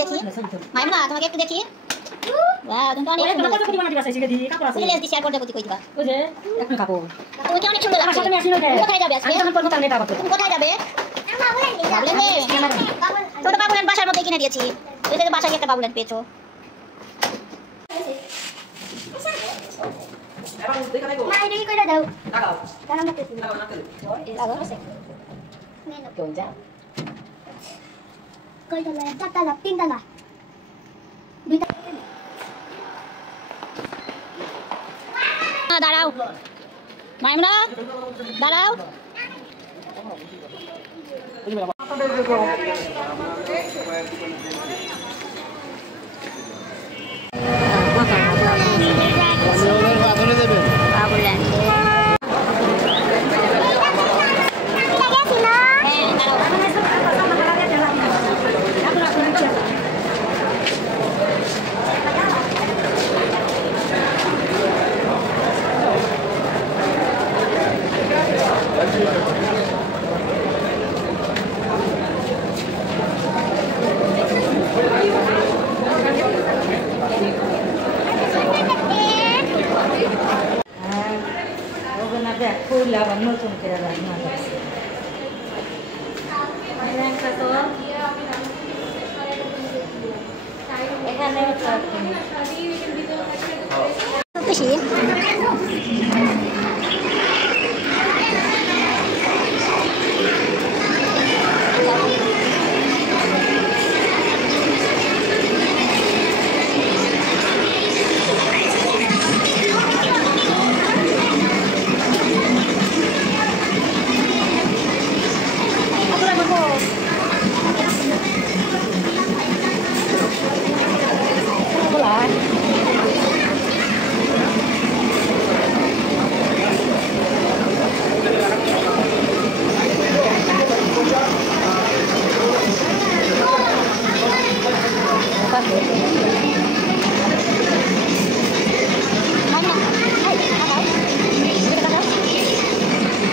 দেখি মাইমা তোমাকে একটু দেখি বাহ তুমি তো অনেক সুন্দর কত বানাতে আছে শিখে দি কাপড় আছে লেস দি শেয়ার করতে কই দিবা ওই যে এখন কাপড় তুমি তো অনেক সুন্দর লাগছে সাথে মেশিন হয়ে কোথায় যাবে আজকে আমি তখন নেতা করতে তুমি কোথায় যাবে বাবুলেন তো বাবুলেন বাসার মধ্যে কিনে দিয়েছি এই যে বাসায় একটা বাবুলেন পেয়েছো মা এটা কি কইরা দাও লাগাও কারণ করতেছি লাগাও কোন যা কই দাও চারটা তিনটা না দুইটা দাঁড়াও মাইমরা দাঁড়াও ফুল আবার নতুন করে রান্না করছে এখানে খুশি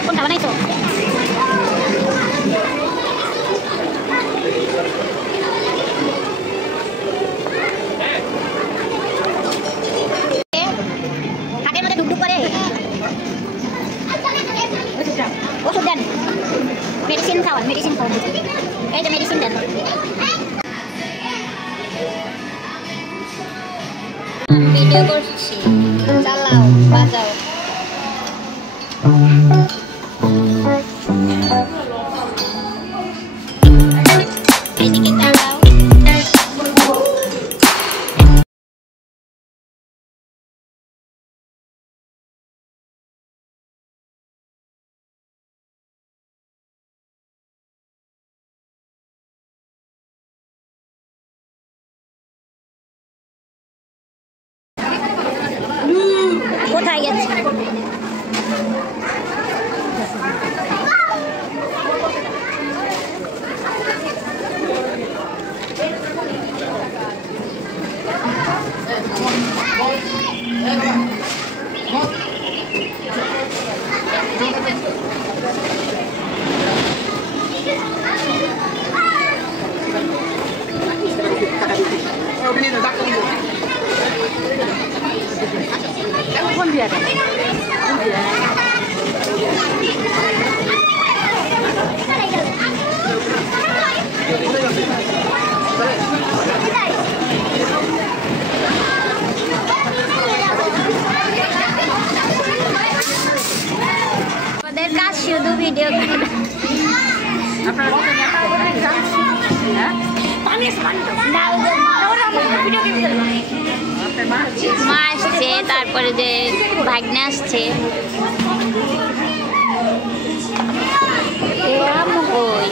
কোনটা বানাইছো হাতের মধ্যে ডুবডুব করে ওষুধ দেন মেডিসিন খাওয়ান মেডিসিন খাওয়ান এই যে মেডিসিন দেন ভিডিও করছি চালাও বাজাও এদিকে চালাও কোথায় গেছে ওদের কাজ শুধু ভিডিও মা আসছে তারপরে যে ভাগ্নে আসছে কই